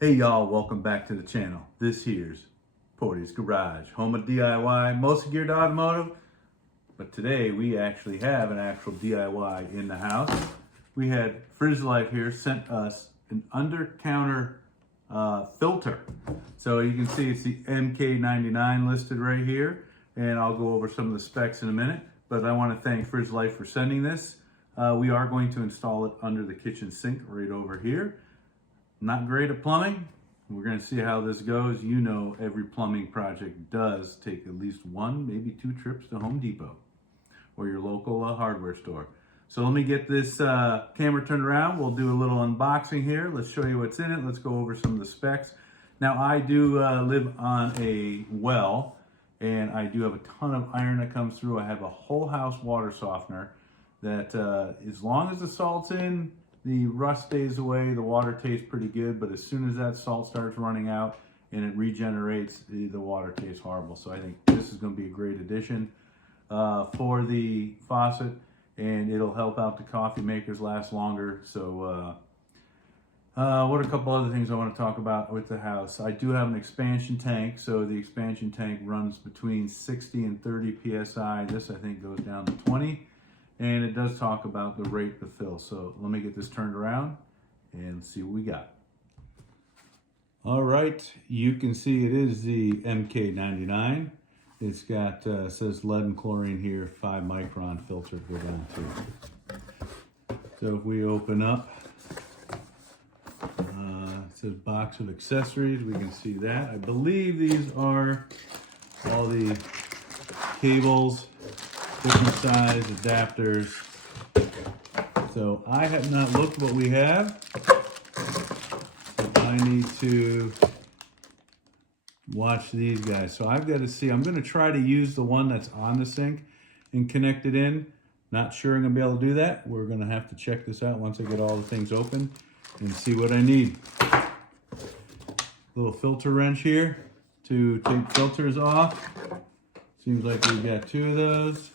Hey y'all, welcome back to the channel. This here's Portie's Garage, home of DIY, mostly geared to automotive, but today we actually have an actual DIY in the house. We had FRIZZLIFE here sent us an under-counter filter. So you can see it's the MK-99 listed right here, and I'll go over some of the specs in a minute, but I want to thank FRIZZLIFE for sending this. We are going to install it under the kitchen sink right over here. Not great at plumbing. We're going to see how this goes. You know, every plumbing project does take at least one, maybe two trips to Home Depot or your local hardware store. So let me get this camera turned around. We'll do a little unboxing here. Let's show you what's in it. Let's go over some of the specs. Now, I do live on a well, and I do have a ton of iron that comes through. I have a whole house water softener that as long as the salt's in, the rust stays away, the water tastes pretty good, but as soon as that salt starts running out and it regenerates, the water tastes horrible. So I think this is going to be a great addition for the faucet, and it'll help out the coffee makers last longer. So what are a couple other things I want to talk about with the house? I do have an expansion tank, so the expansion tank runs between 60 and 30 PSI. This I think goes down to 20. And it does talk about the rate to fill. So let me get this turned around and see what we got. All right, you can see it is the MK-99. It's got, says lead and chlorine here, 5 micron filter to go down to. So if we open up, it says box of accessories. We can see that. I believe these are all the cables, different size adapters. So I have not looked what we have. I need to watch these guys. So I've got to see, I'm going to try to use the one that's on the sink and connect it in. Not sure I'm going to be able to do that. We're going to have to check this out once I get all the things open and see what I need. Little filter wrench here to take filters off. Seems like we've got 2 of those.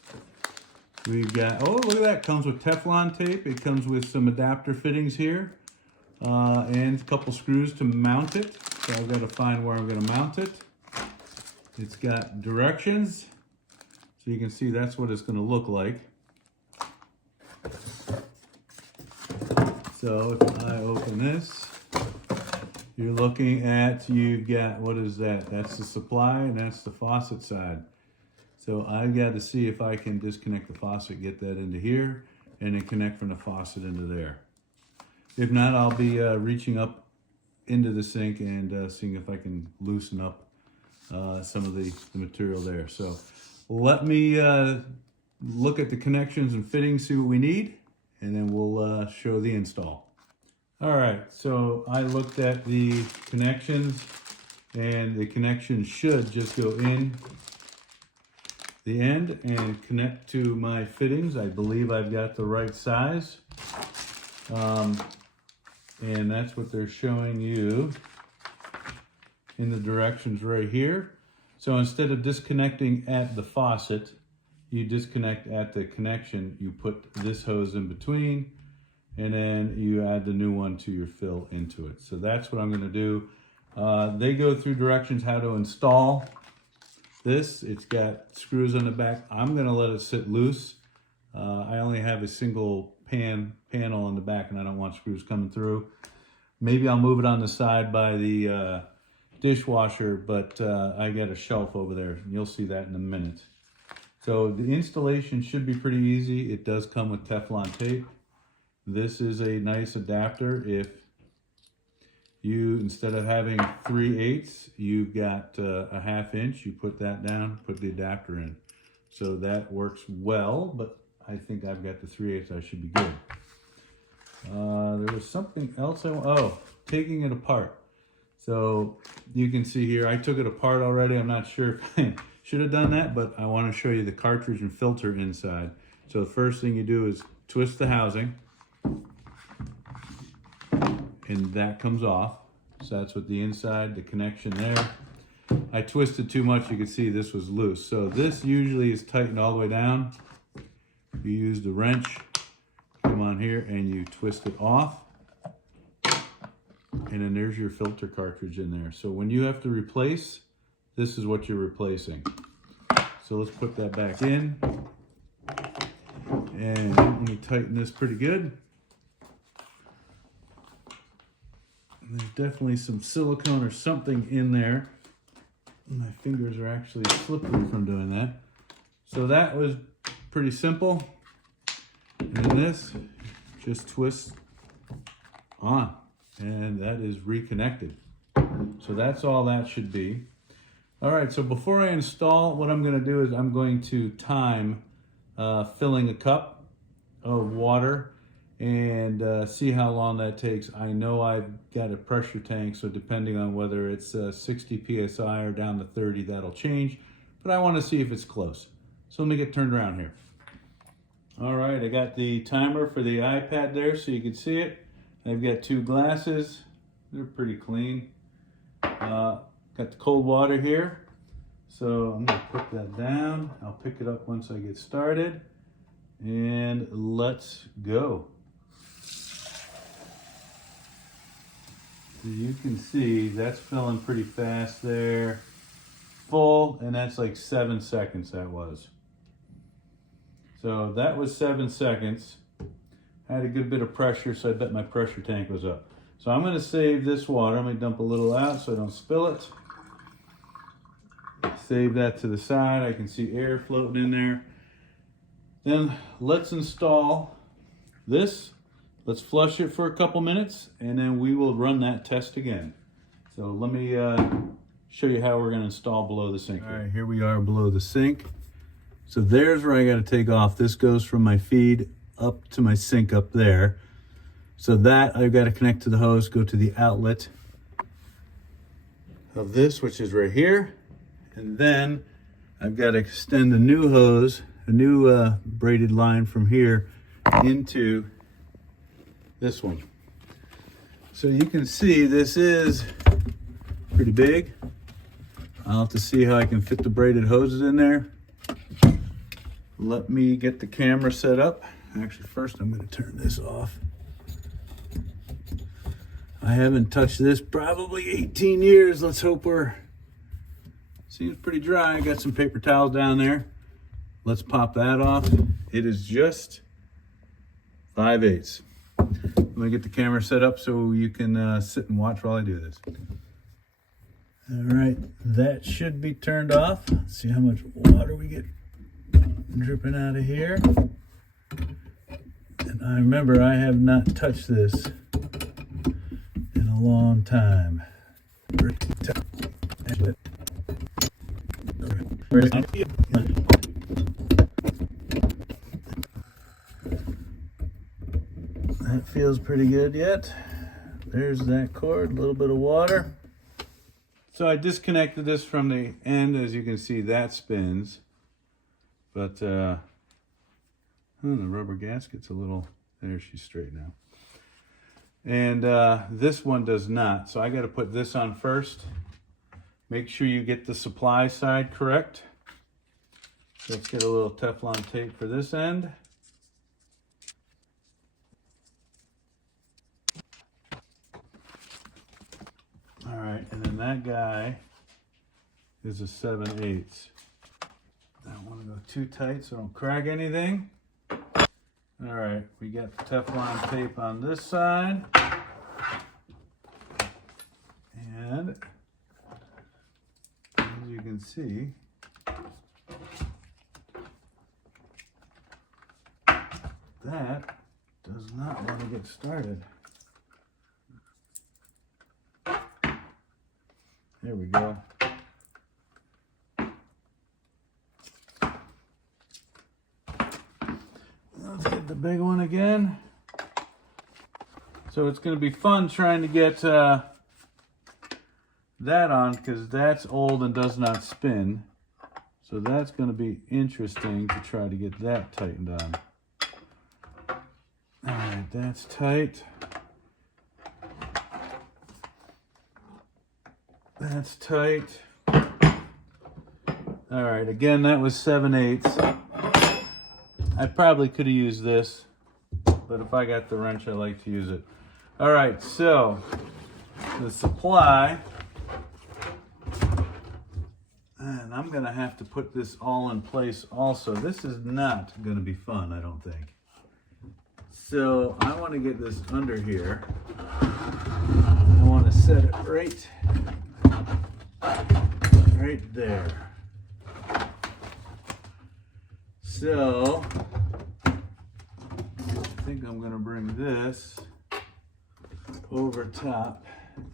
We've got, oh, look at that, comes with Teflon tape. It comes with some adapter fittings here and a couple screws to mount it. So I've got to find where I'm going to mount it. It's got directions, so you can see that's what it's going to look like. So if I open this, you're looking at, you've got, what is that? That's the supply and that's the faucet side. So I've got to see if I can disconnect the faucet, get that into here, and then connect from the faucet into there. If not, I'll be reaching up into the sink and seeing if I can loosen up some of the material there. So let me look at the connections and fittings, see what we need, and then we'll show the install. All right, so I looked at the connections, and the connections should just go in the end and connect to my fittings. I believe I've got the right size. And that's what they're showing you in the directions right here. So instead of disconnecting at the faucet, you disconnect at the connection. You put this hose in between, and then you add the new one to your fill into it. So that's what I'm gonna do. They go through directions how to install this. It's got screws on the back. I'm gonna let it sit loose. I only have a single panel on the back, and I don't want screws coming through. Maybe I'll move it on the side by the dishwasher, but I got a shelf over there, and you'll see that in a minute. So the installation should be pretty easy. It does come with Teflon tape. This is a nice adapter. If you, instead of having 3/8, you've got a 1/2 inch, you put that down, put the adapter in. So that works well, but I think I've got the 3/8, I should be good. There was something else taking it apart. So you can see here, I took it apart already. I'm not sure if I should have done that, but I want to show you the cartridge and filter inside. So the first thing you do is twist the housing, and that comes off. So that's what the inside, the connection there. I twisted too much, you can see this was loose. So this usually is tightened all the way down. You use the wrench, come on here, and you twist it off. And then there's your filter cartridge in there. So when you have to replace, this is what you're replacing. So let's put that back in. And let me tighten this pretty good. And there's definitely some silicone or something in there. My fingers are actually slippery from doing that. So that was pretty simple. And then this just twists on. And that is reconnected. So that's all that should be. All right, so before I install, what I'm going to do is I'm going to time filling a cup of water and see how long that takes. I know I've got a pressure tank, so depending on whether it's 60 psi or down to 30, that'll change. But I want to see if it's close. So let me get turned around here. All right, I got the timer for the iPad there so you can see it. I've got 2 glasses. They're pretty clean. Got the cold water here. So I'm gonna put that down. I'll pick it up once I get started. And let's go. So you can see that's filling pretty fast there. Full, and that's like 7 seconds that was. So that was 7 seconds. I had a good bit of pressure, so I bet my pressure tank was up. So I'm going to save this water. I'm going to dump a little out so I don't spill it. Save that to the side. I can see air floating in there. Then let's install this. Let's flush it for a couple minutes, and then we will run that test again. So let me show you how we're going to install below the sink. All right, here we are below the sink. So there's where I got to take off. This goes from my feed up to my sink up there. So that I've got to connect to the hose, go to the outlet of this, which is right here. And then I've got to extend a new hose, a new braided line from here into this one. So you can see this is pretty big. I'll have to see how I can fit the braided hoses in there. Let me get the camera set up. Actually, first I'm going to turn this off. I haven't touched this probably 18 years. Let's hope seems pretty dry. I got some paper towels down there. Let's pop that off. It is just 5/8. Let me get the camera set up so you can sit and watch while I do this. All right, that should be turned off. Let's see how much water we get dripping out of here. And I remember I have not touched this in a long time. That feels pretty good yet. There's that cord, a little bit of water. So I disconnected this from the end. As you can see, that spins. But the rubber gasket's a little, there, she's straight now. And this one does not. So I got to put this on first. Make sure you get the supply side correct. Let's get a little Teflon tape for this end. All right, and then that guy is a 7/8. I don't want to go too tight so I don't crack anything. All right, we got the Teflon tape on this side. And as you can see, that does not want to get started. There we go. Let's get the big one again. So it's going to be fun trying to get that on, because that's old and does not spin. So that's going to be interesting to try to get that tightened on. All right, that's tight. That's tight. All right, again, that was 7/8. I probably could have used this, but if I got the wrench, I like to use it. All right, so the supply. And I'm gonna have to put this all in place also. This is not gonna be fun, I don't think. So I wanna get this under here. I wanna set it right there. So I think I'm gonna bring this over top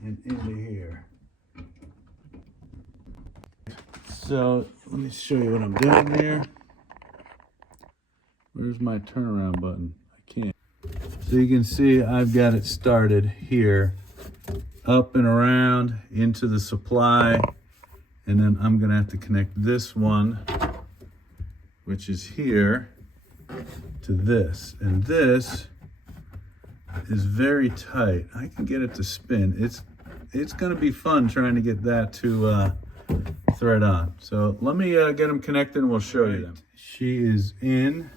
and into here. So let me show you what I'm doing here. Where's my turnaround button? I can't. So you can see I've got it started here, up and around into the supply, and then I'm gonna have to connect this one, which is here, to this. And this is very tight. I can get it to spin. It's gonna be fun trying to get that to thread on. So let me get them connected and we'll show you them. She is in.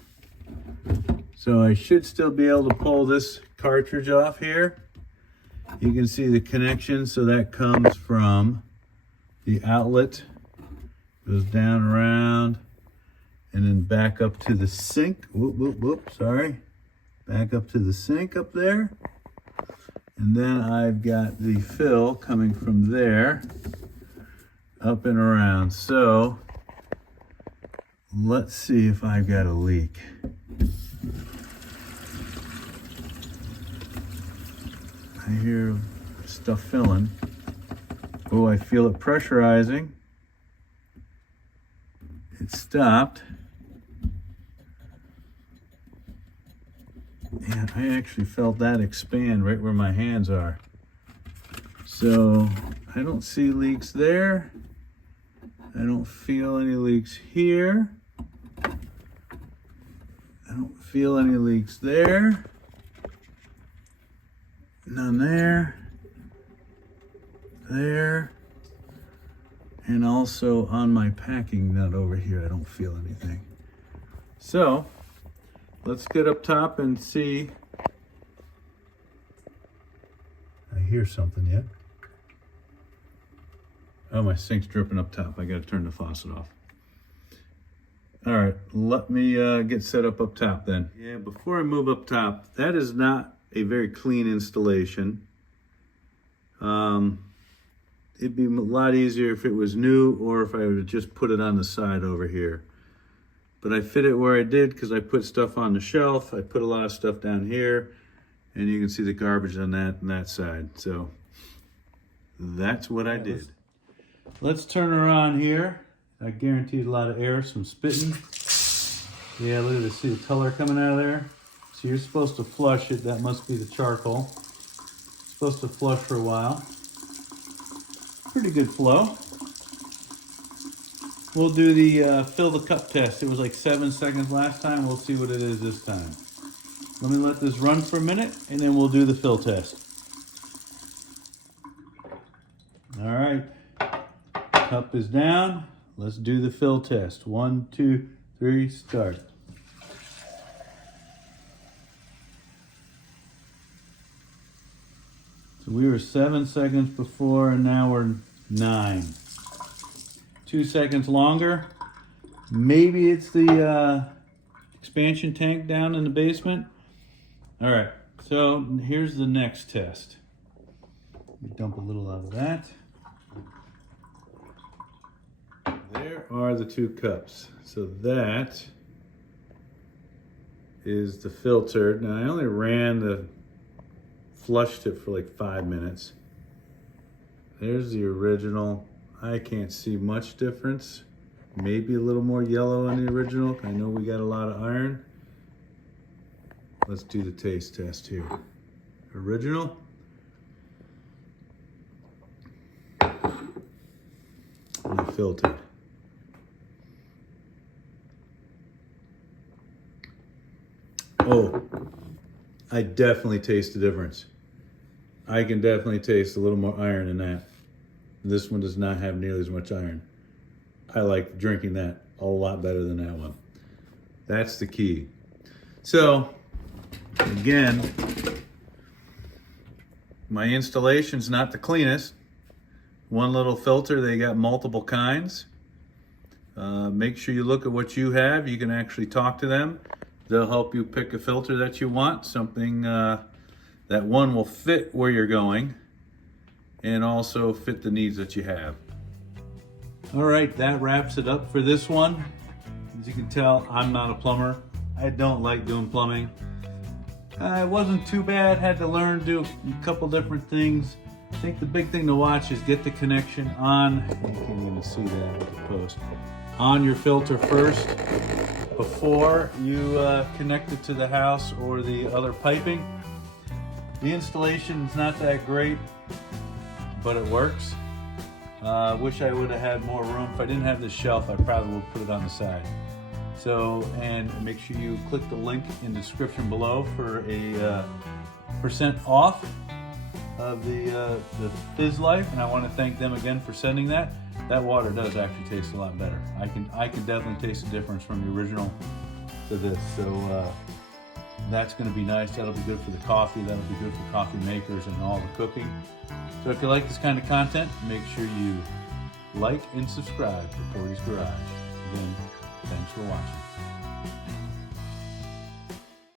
So I should still be able to pull this cartridge off here. You can see the connection. So that comes from the outlet, goes down around, and then back up to the sink. Whoop, whoop, whoop, sorry. Back up to the sink up there. And then I've got the fill coming from there up and around. So let's see if I've got a leak. I hear stuff filling. Oh, I feel it pressurizing. It stopped. And I actually felt that expand right where my hands are. So I don't see leaks there. I don't feel any leaks here. I don't feel any leaks there. None there. There. And also on my packing nut over here, I don't feel anything. So let's get up top and see. I hear something yet. Oh, my sink's dripping up top. I gotta turn the faucet off. All right, let me get set up top then. Yeah, before I move up top, that is not a very clean installation. It'd be a lot easier if it was new or if I would have just put it on the side over here. But I fit it where I did because I put stuff on the shelf. I put a lot of stuff down here, and you can see the garbage on that side. So that's what I did. Let's turn her on here. I guaranteed a lot of air, some spitting. Yeah, look at this, see the color coming out of there? So you're supposed to flush it. That must be the charcoal. It's supposed to flush for a while. Pretty good flow. We'll do the fill the cup test. It was like 7 seconds last time. We'll see what it is this time. Let me let this run for a minute and then we'll do the fill test. All right, cup is down. Let's do the fill test. 1, 2, 3, start. So we were 7 seconds before and now we're 9. 2 seconds longer. Maybe it's the expansion tank down in the basement. All right, so here's the next test. Let me dump a little out of that. There are the 2 cups. So that is the filtered. Now I only flushed it for like 5 minutes. There's the original. I can't see much difference. Maybe a little more yellow on the original. I know we got a lot of iron. Let's do the taste test here. Original. And filtered. Oh, I definitely taste the difference. I can definitely taste a little more iron in that. This one does not have nearly as much iron. I like drinking that a lot better than that one. That's the key. So, again, My installation's not the cleanest. One little filter, they got multiple kinds. Make sure you look at what you have. You can actually talk to them. They'll help you pick a filter that you want, something that one will fit where you're going and also fit the needs that you have. All right, that wraps it up for this one. As you can tell, I'm not a plumber. I don't like doing plumbing. It wasn't too bad, had to learn to do a couple different things. I think the big thing to watch is get the connection on, you can't even see that with the post, on your filter first before you connect it to the house or the other piping. The installation is not that great, but it works. Wish I would have had more room. If I didn't have this shelf, I probably would put it on the side. So, and make sure you click the link in the description below for a % off of the FRIZZLIFE, and I want to thank them again for sending that. That water does actually taste a lot better. I can definitely taste the difference from the original to this. So that's going to be nice. That'll be good for the coffee. That'll be good for coffee makers and all the cooking. So if you like this kind of content, make sure you like and subscribe to Portie's Garage. Again, thanks for watching.